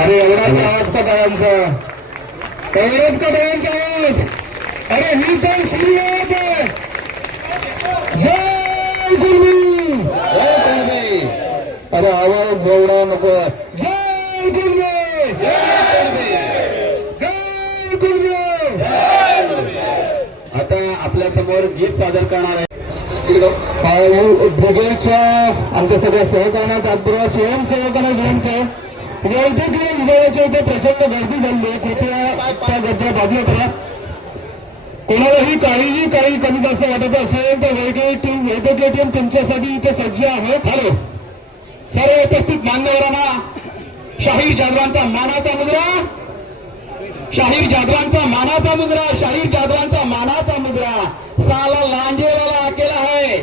अरे एवढाच आवाज पटाळांचा एवढाच पटाळांचा आवाज? अरे ही तर आहे जय गुरुजी जय गुरुजी अरे आवाज एवढा नको. जय गुरुजी जय गुरुजी जय गुरुजी आता आपल्यासमोर गीत सादर करणार आहे. ब्रिगेडच्या आमच्या सगळ्या सहकार्यांना त्याचबरोबर स्वयंसेवकांना विनंती. वैद्यकीय विभागाच्या इथे प्रचंड गर्दी झाली आहे कृपया त्या गर्दीला बाजूला करा कोणालाही काहीही काही कमी जास्त वाटत असेल तर वैद्यकीय टीम वैद्यकीय टीम तुमच्यासाठी इथे सज्ज आहे. हॅलो. सर्व उपस्थित मान्यवरांना शाहीर जाधवांचा मानाचा मुद्रा शाहीर जाधवांचा मानाचा मुद्रा शाहीर जाधवांचा मानाचा मुजरा साला लांजेवाला अकेला है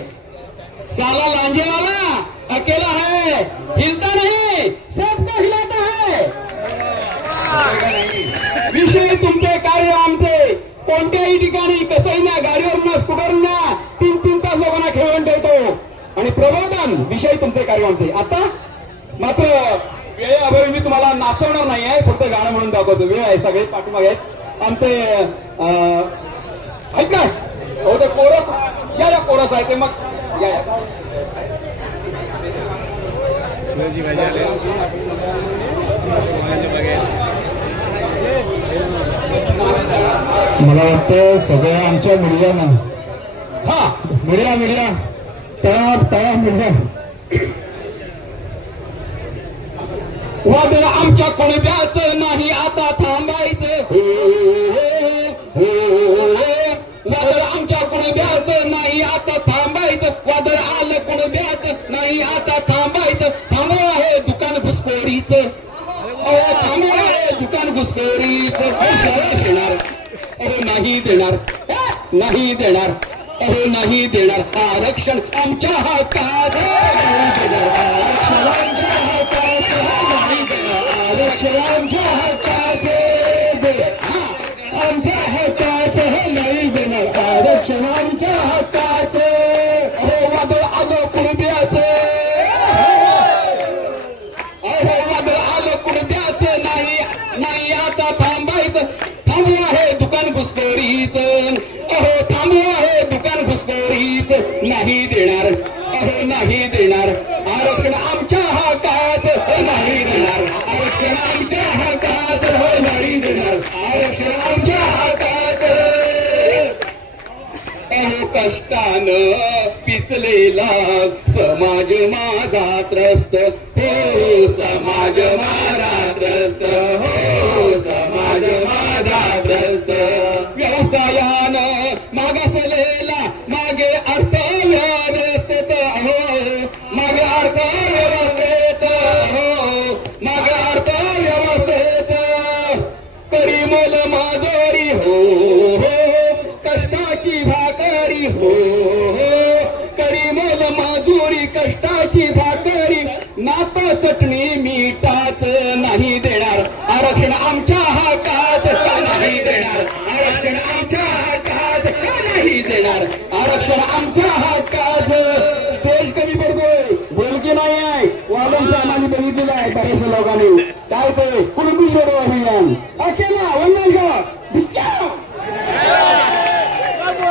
साला लांजेवाला. अकेला है हिलता नहीं सबको हिलाता है। विषय तुमचे कार्य आमचे। कोणत्याही ठिकाणी कसंही ना गाडीवर ना स्कूटर ना तीन तीन तास लोकांना खेळून ठेवतो. आणि प्रबोधन विषय तुमचे कार्य आमचे. आता मात्र वेळेअभावी मी तुम्हाला नाचवणार नाही आहे फक्त गाणं म्हणून दाखवतो. वेळ आहे सगळे पाठीमागे आहेत. आमचे अं, आहेत हो ते कोरस या या कोरस आहे ते मग या. या मला वाटतं सगळ्या आमच्या मीडियानं हा मीडिया मीडिया. तळा तळा मीडिया. वादळ आमच्या कोणत्याच नाही आता थांबायचं. हो, हो, हो, वादळ आमच्या कोणत्याच नाही आता थांबायचं. वादळ आलं कोणत्याच नाही आता थांबायचं. नाही देणार. नाही देणार. अहो नाही देणार. आरक्षण आमच्या हातात. नाही देणार पिचलेला समाज माझा त्रस्त. हो समाज माझा त्रस्त. हो समाज माझा त्रस्त. व्यवसायानं मागासलेला मागे अर्थव्यवस्थेत हो मागे अर्थव्यवस्थेत हो मागे तरी परिमल माजोरी हो, हो हो कष्टाची भाकरी हो. चटणी मीठाच नाही देणार. आरक्षण आमच्या हाकाच का नाही देणार? आरक्षण आमच्या हाकाच का नाही देणार? आरक्षण आमच्या हाकाच स्टेज कमी पडतोय. बोलकी नाही आहे. वादन सामान्य बघितलेला आहे बऱ्याचशा लोकांनी. काय ते? कुणबी जोडो अभियान. अकेला वंदन घ्या भिक्या.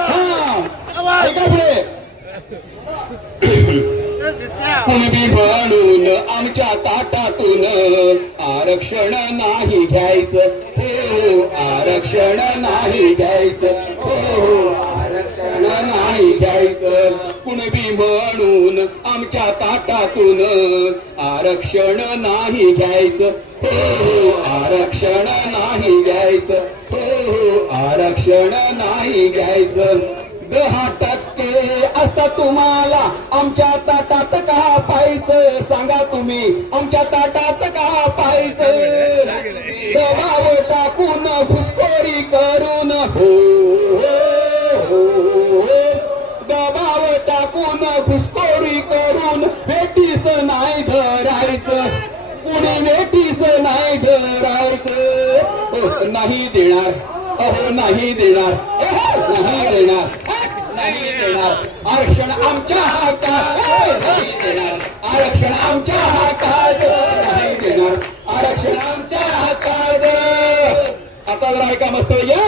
हा ऐका पुढे कुणबी म्हणून आमच्या ताटातून आरक्षण नाही घ्यायचं. हो आरक्षण नाही घ्यायचं. हो आरक्षण नाही घ्यायचं. कुणबी म्हणून आमच्या ताटातून आरक्षण नाही घ्यायचं. हो आरक्षण नाही घ्यायचं. हो आरक्षण नाही घ्यायचं. दहा असता तुम्हाला. आमच्या ताटात का पाहायचं? सांगा तुम्ही. आमच्या ताटात का पाहायचं? दबाव टाकून घुसखोरी करून. हो, हो, हो. दबाव टाकून घुसखोरी करून भेटीस नाही धरायचं. कुणी भेटीस नाही धरायचं. नाही देणार. अहो नाही देणार. नाही देणार. आरक्षण आमच्या हातात नाही देणार. आरक्षण आमच्या हातात नाही देणार. आरक्षण आमच्या हातात आता जरा ऐका मस्त या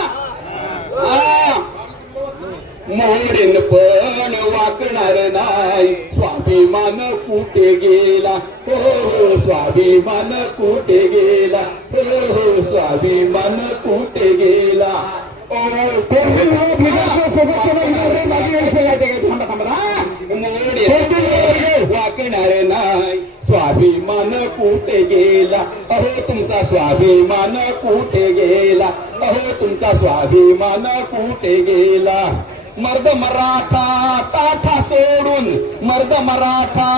मोडीन पण वाकणार नाही. स्वाभिमान कुठे गेला? हो हो स्वाभिमान कुठे गेला? हो हो स्वाभिमान कुठे गेला? नाही स्वाभिमान कुठे गेला अहो तुमचा स्वाभिमान कुठे गेला अहो तुमचा स्वाभिमान कुठे गेला मर्द मराठा ताठा सोडून मर्द मराठा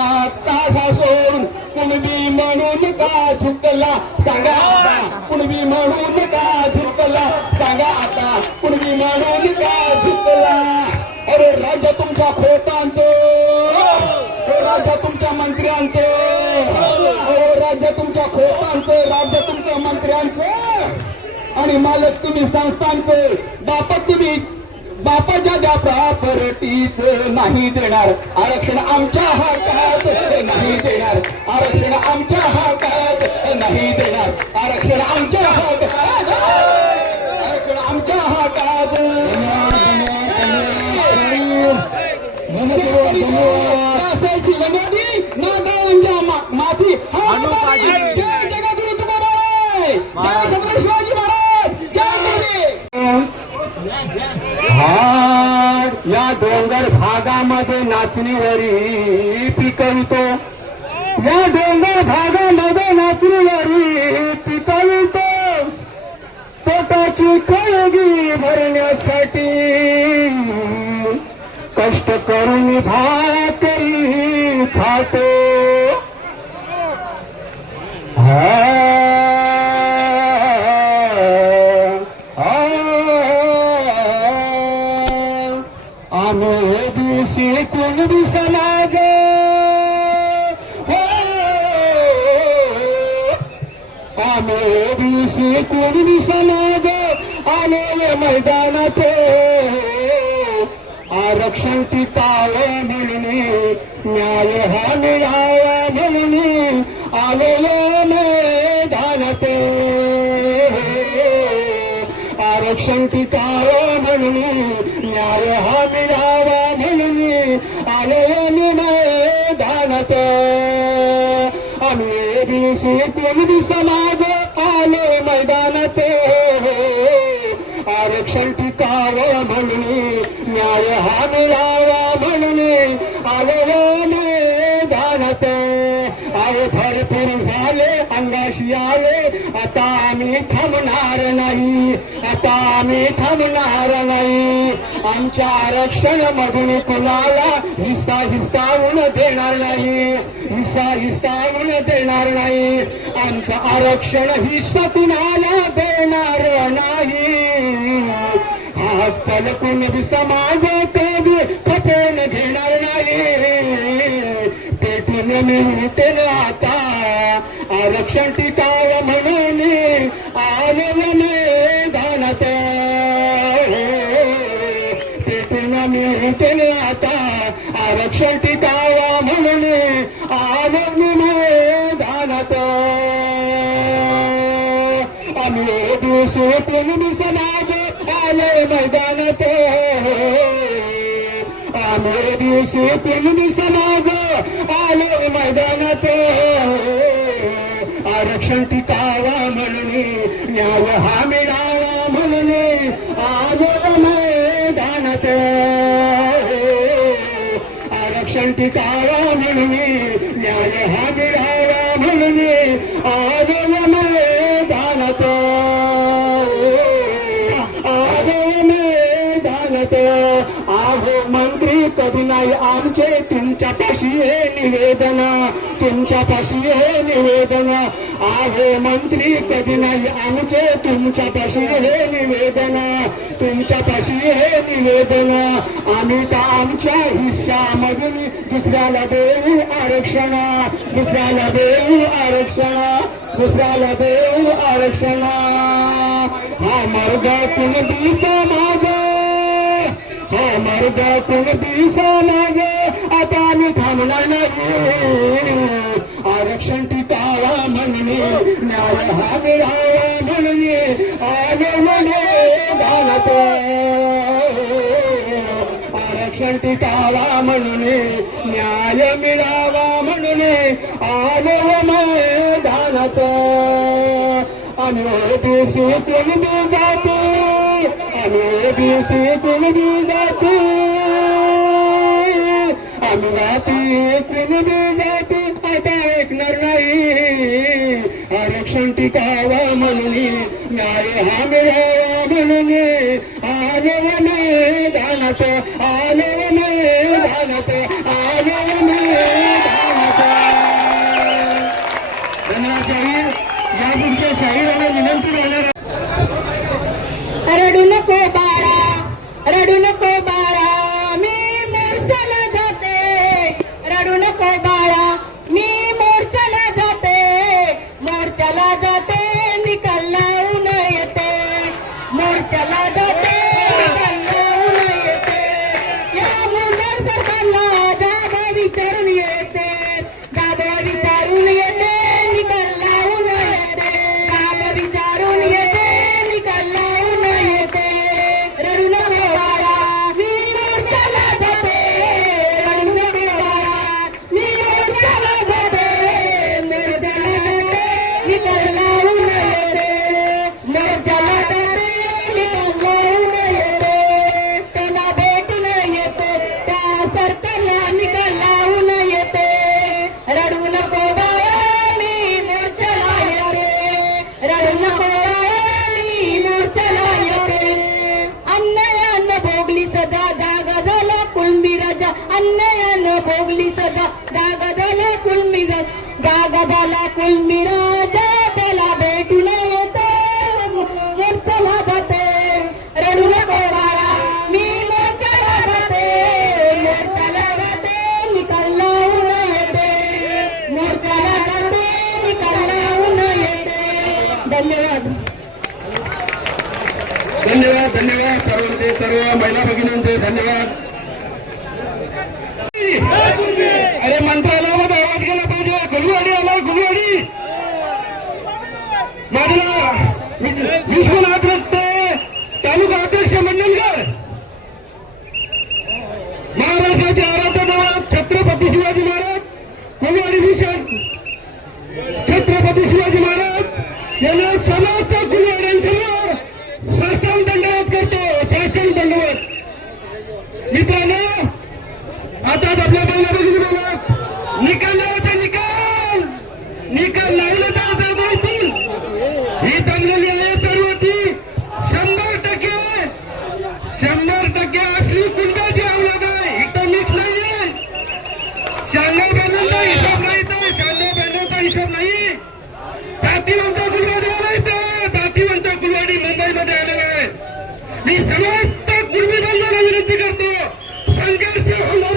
ताठा सोडून कुणबी म्हणून का झुकला? सांगा आता कुणबी म्हणून का झुकला? सांगा आता कुणबी म्हणून का झुकला? अरे राजा तुमच्या खोटांचं हो राज्य तुमच्या मंत्र्यांचं हो राज्य तुमच्या खोटांचं राज्य तुमच्या मंत्र्यांचं. आणि मालक तुम्ही संस्थांचं दापत तुम्ही बापाच्या त्या प्रॉपर्टीच नाही देणार. आरक्षण आमच्या हातात नाही देणार. आरक्षण आमच्या हातात नाही देणार. आरक्षण आमच्या हातात आरक्षण आमच्या हातात. असायची लंगोटी नागावांच्या माथी हा छत्रपती शिवाजी महाराज जय मोदी हा या डोंगर भागामध्ये नाचणीवरी पिकवितो. या डोंगर भागामध्ये नाचणीवरी पिकवितो. पोटाची कळगी भरण्यासाठी कष्ट करून भाकरी खातो. हा. आम्ही दिवशी कुणबी समाज आलेले मैदानात आरक्षण टिकाव म्हणणे न्याय हा मिळावा म्हणणे आलेले मैदानात आरक्षण टिकाव म्हणणे न्याय हा मिळावा म्हणणे आलेले मैदानात आम्ही एबीसी कोणबी समाज आरक्षण टिकावं म्हणणे न्याय हा मिळावा म्हणणे आलवाने भारत. आहे भरपूर झाले अंगाशी आले आता आम्ही थांबणार नाही आता आम्ही थांबणार नाही. आमच्या आरक्षण मधून कुणाला हिस्सा हिसकावून देणार नाही हिस्सा हिसकावून देणार नाही. आमचं आरक्षण हिस्सा कुणाला देणार नाही? हा सलकून बी समाज कधी खपेन घेणार नाही. पेटून मिळते आता आरक्षण टिकाव म्हणून आलेलं मैदानात पेटून मिळते आता आरक्षण टिकावा म्हणून आलेलं मैदानात आम्ही दिवस पूर्ण समाज आले मैदानात आम्ही दिवशी पूर्ण समाज आले मैदानात आरक्षण टिकावा म्हणणे न्याय हा मिळावा म्हणणे आलो मैदानात आरक्षण टिकावा म्हणणे न्याय हा तुमच्यापाशी हे निवेदन तुमच्यापाशी हे निवेदन. आहे मंत्री कधी नाही आमचे तुमच्यापाशी हे निवेदन. तुमच्यापाशी हे निवेदन. आम्ही तर आमच्या हिस्सामधून दुसऱ्याला देऊ आरक्षण. दुसऱ्याला देऊ आरक्षण. दुसऱ्याला देऊ आरक्षण. हा मार्ग कुणबी समाज हा मार्ग कुणबी समाज आता आम्ही थांबणार नाही. आरक्षण टिकावा म्हणणे न्याय हा मिळावा म्हणणे आनवणे घालत आरक्षण टिकावा म्हणणे न्याय मिळावा म्हणणे आनवणे घालत आम्ही ओबीसी कुणबी जाती आम्ही ओबीसी कुणबी जाती. आम्ही कुणबी जाती. आता ऐकणार नाही. आरक्षण टिकावा म्हणून न्याय हा मिळावा म्हणून. आलो मैदानात झाला राजा त्याला भेटून येते. मोर्चाला जाते. रडू नको मी मोर्चाला जाते. मोर्चाला जाते निकाल लावून येते. मोर्चाला जाते निकाल लावून येते. धन्यवाद. धन्यवाद धन्यवाद. सर्वांचे सर्व महिला भगिनींचे धन्यवाद अरे मंत्रालयामध्ये आवाज गेला पाहिजे गुलवाडी आला गुलवाडी माझ्या विश्वनाथ रस्ते तालुका अध्यक्ष मंडलकर महाराष्ट्राचे आराध्य दैवत छत्रपती शिवाजी महाराज कुलवाडी भूषण छत्रपती शिवाजी महाराज यांना समस्त कुलवाड्यांसमोर साष्टांग दंडवत करतो साष्टांग दंडवत मित्रांनो आताच आपल्या पहिल्या बघितलं बघा निकाल लावायचा निकाल निकाल लावला तर बोलतील ही जमलेली आहे सर्व ती शंभर टक्के शंभर टक्के असली कुंडाची आवडत आहे इथं मीच नाहीये शहाण्णव ब्याण्णवचा हिशोब नाही तर शहाण्णव ब्याण्णवचा हिशोब नाही जातीवंत कुलवाडी आला इथं जातीवंत कुलवाडी मुंबईमध्ये आलेला आहे मी समस्त कुलबी बांधवांना विनंती करतो संघर्ष होणार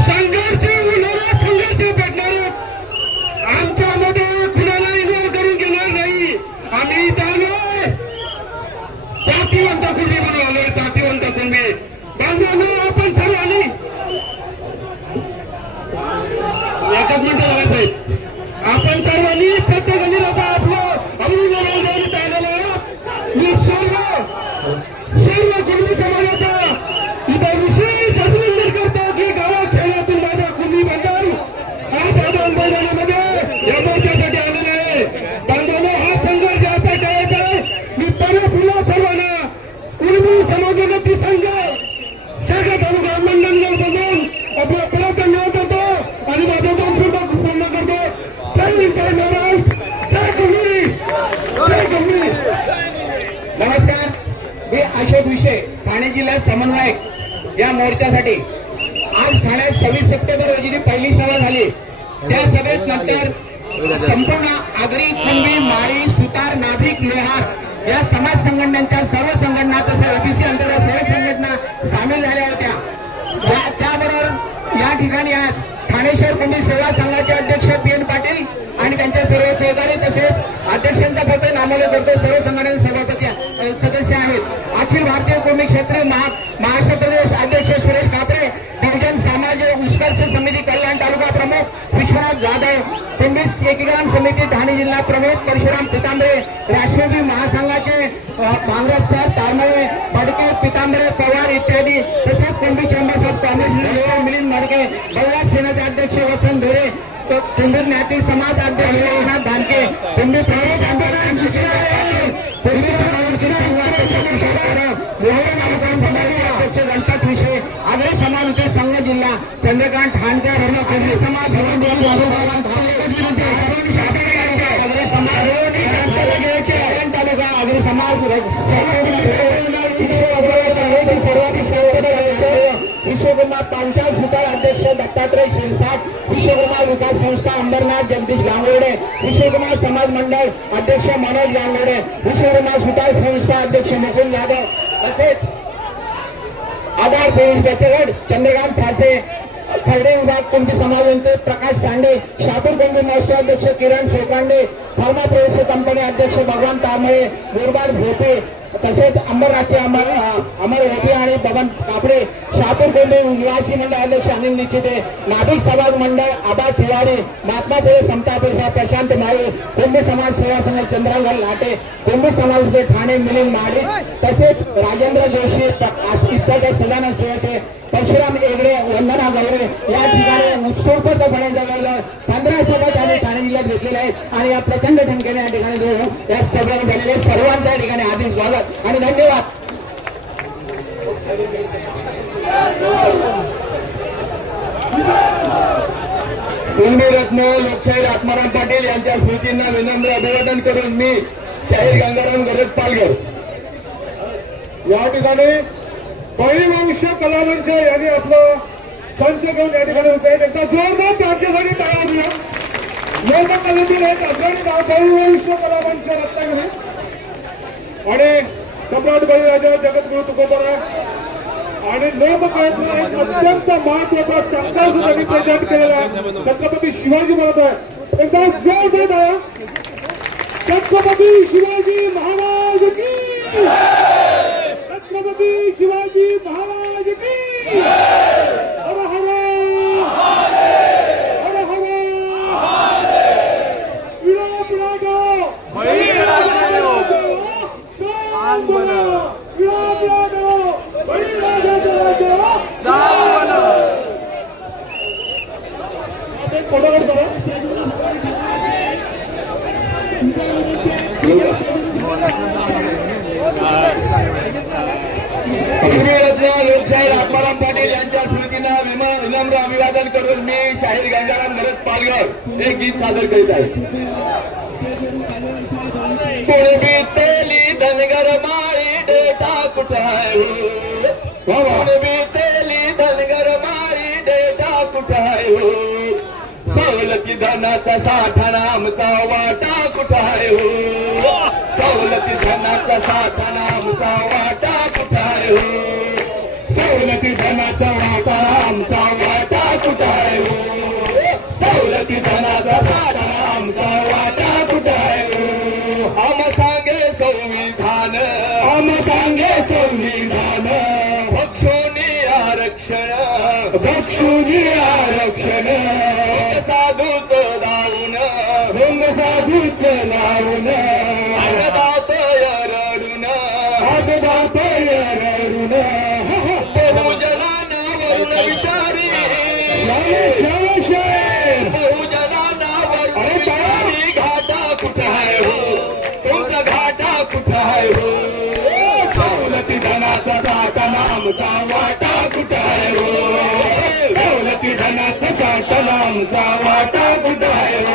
संघर्ष होणार संघर्ष भेटणार आमच्यामध्ये कुणाला इन्व्हॉल्व करून घेणार नाही आम्ही इथं आलोय जातीवंत कुलबी म्हणून आलोय जातीवंत कुलबी बांधवांनो आपण सर्वांनी एकच मिनिट आपण सर्वांनी प्रत्येकाने आता आपलं अमृत राजधानीत आलेलं आहोत मी सर्व सर्व कुर्मी समाजाचा इथं विशेष अभिनंदन करतो की गावात खेळातून माझ्या कुर्मी बांधव आज आदान मैदानामध्ये या मोर्चासाठी आलेले आहे बांधवांनो हा संघर्ष असा करायचा आहे मी परत पुन्हा सर्वांना कुर्मी समाजोन्नती संघ शाखा तालुका मंडणगड बघून आपला परत धन्यवाद देतो आणि माझा दोन शब्द पूर्ण करतो जय हिंद जय महाराज जय कुर्मी जय कुर्मी नमस्कार मी अशोक विषय ठाणे जिल्ह्यात समन्वयक या मोर्चासाठी आज ठाण्यात सव्वीस सप्टेंबर रोजी पहिली सभा झाली त्या सभेत नंतर संपूर्ण आगरी कुंभी माळी सुतार नाभिक नेहार या समाज संघटनांच्या सर्व संघटना तसं ओबीसी अंतर्गत सर्व संघटना सामील झाल्या होत्या. त्याबरोबर या ठिकाणी आज ठाणे शहर कुंभी सेवा संघाचे अध्यक्ष पी एन पाटील आणि त्यांच्या सर्व सहकारी तसेच अध्यक्षांचा पत्र नामवलं करतो. सर्व संघटनेचे सभापती सदस्य आहेत. अखिल भारतीय कोमी क्षेत्र महाराष्ट्र प्रदेश अध्यक्ष सुरेश कापरे बहुजन समाज उत्कर्ष समिती कल्याण तालुका प्रमुख विश्वनाथ जाधव कुंभीस एकीकरण समिती ठाणे जिल्हा प्रमुख परशुराम पितांबरे राष्ट्रवादी महासंघाचे अ, साहेब तारमळे फडके पितांबरे पवार इत्यादी तसेच कुंभी चेंबर्स साहेब काँग्रेस मिलिंद मडके बहुराज सेनेचे अध्यक्ष वसंत धोरे तो ज्ञाती समाज अध्यक्ष एकनाथ धानके तुम्ही प्रमुख आंदोलन अध्यक्ष गणपत विषय आगळे समाज होते संघ जिल्हा चंद्रकांत ठाणकर हरण कुंभी समाज आगळे समाज तालुका आगळे समाज विश्वकर्मा पंचायत सुतार अध्यक्ष दत्तात्रय शिरसाट विश्वकर्मा विकास संस्था अंबरनाथ जगदीश गांगोडे विश्वकर्मा समाज मंडळ अध्यक्ष मनोज गांगोडे विश्वकर्मा सुतार संस्था अध्यक्ष मुकुंद यादव तसेच आधार पोलीस बेचगड चंद्रकांत सासे खर्डे विभाग कुंभी समाजांचे Prakash Sande Shapur Kumbhi महोत्सवाध्यक्ष Kiran Sokande pharma production company अध्यक्ष भगवान तामळे मुरबाड भोपे तसेच अंबरनाथचे अमर अमर भोपे आणि बबन कापडे शापूर कुंभी निवासी मंडळ अध्यक्ष अनिल निश्चिते नाभिक समाज मंडळ आबा तिवारी महात्मा फुले समता परिषद प्रशांत माळे कुंभी समाज सेवा संघ चंद्रंगल लाटे कुंभी समाजाचे ठाणे मिलिंद माडी तसेच राजेंद्र जोशी प्र- इत्यादी सदानंद सुवासे परशुराम एगडे वंदना गौरे या ठिकाणी उत्स्फूर्तपणे जवळ पंधरा सभा जिल्ह्यात घेतलेल्या आहेत. आणि या प्रचंड संख्येने या ठिकाणी जो या सभेला झालेले सर्वांचं या ठिकाणी हार्दिक स्वागत आणि धन्यवाद. कुंभी रत्न लोकशाहीर आत्माराम पाटील यांच्या स्मृतींना विनम्र अभिवादन करून मी शाहीर गंगाराम गरज पालघर. या ठिकाणी बळीवंश कलावंश यांनी आपलं संच घेऊन या ठिकाणी होते. एकदा जोरदार त्यांच्यासाठी टाळा होऊया लोककलेतील एक अग्रणी नाव बळीवंश कलावंश रत्नागिरी आणि सम्राट बळीराजा जगद्गुरु तुकोबराव आणि लोककलेतला एक अत्यंत महत्त्वाचा संघर्ष त्यांनी प्रेझेंट केलेला छत्रपती शिवाजी म्हणत आहे एकदा जोरदार टाळा छत्रपती शिवाजी महाराज की छत्रपती शिवाजी महाराज की हर हर हर हर विराट राजा बळीराजाचा सांगोला विराट राजा बळीराजाचा राजा एक फोटोग्राफ करा कुंभी रत्न लोकशाहीर आत्माराम पाटील यांच्या स्मृतींना विनम्र अभिवादन करून मी शाहीर गंगाराम भरत पालघर एक गीत सादर करीत आहे. मारी डेटा कुठाय हो कुणबी तेली धनगर मारी डेटा कुठाय हो सवलती धनाचा साठा नामचा वाटा कुठाय हो सवलती धनाचा साठा नामचा वाटा कुठाय हो सवलती धनाचा वाटा आमचा वाटा कुठाय हो सवलती धनाचा साठा आमचा वाटा भक्षोनी आरक्षण. साधूच लावून रंग साधूच लावून आज दातय रडून आज दातय रडून बहुजनावरून विचारी. आमचा वाटा कुठं हो? सवलती धनाचा साठा आमचा वाटा कुठं हो?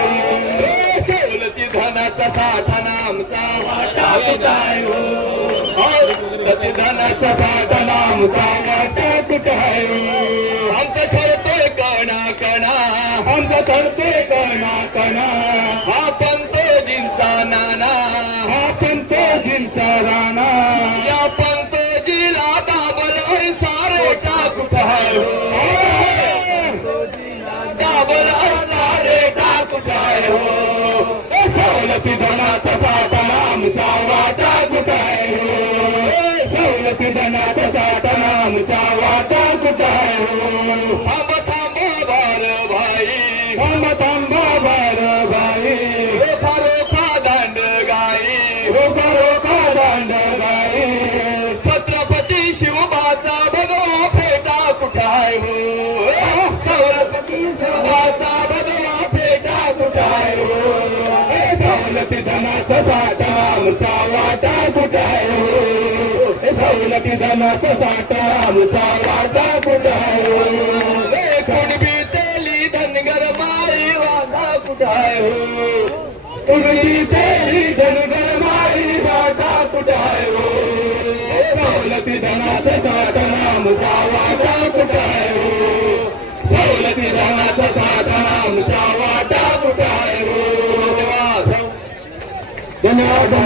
सवलती धनाचा साठा आमचा वाटा कुठं हो? सवलती धनाचा साठा नामचा वाटा कुठं हो? आमचं छळतोय कणा कणा आमचं धरतोय कणा कणा हा पंतोजींचा नाना हा पंतोजींचा राणा. धनाचा साठा आमचा वाटा कुठं आहे हो ए, सवलती धनाचा साठा आमचा वाटा कुठं आहे? सवलती धनाचा साठा आमचा वाटा कुठं आहे? हो हे सवलती धनाचा साठा आमचा वाटा कुठं आहे? हो कुणबी तेली धनगर माई वाटा कुठं आहे? कुणबी तेली धनगर माई वाटा कुठं आहे? हो हे सवलती धनाचा साठा आमचा वाटा कुठं आहे? हो सवलती धनाचा साठा आमचा वाटा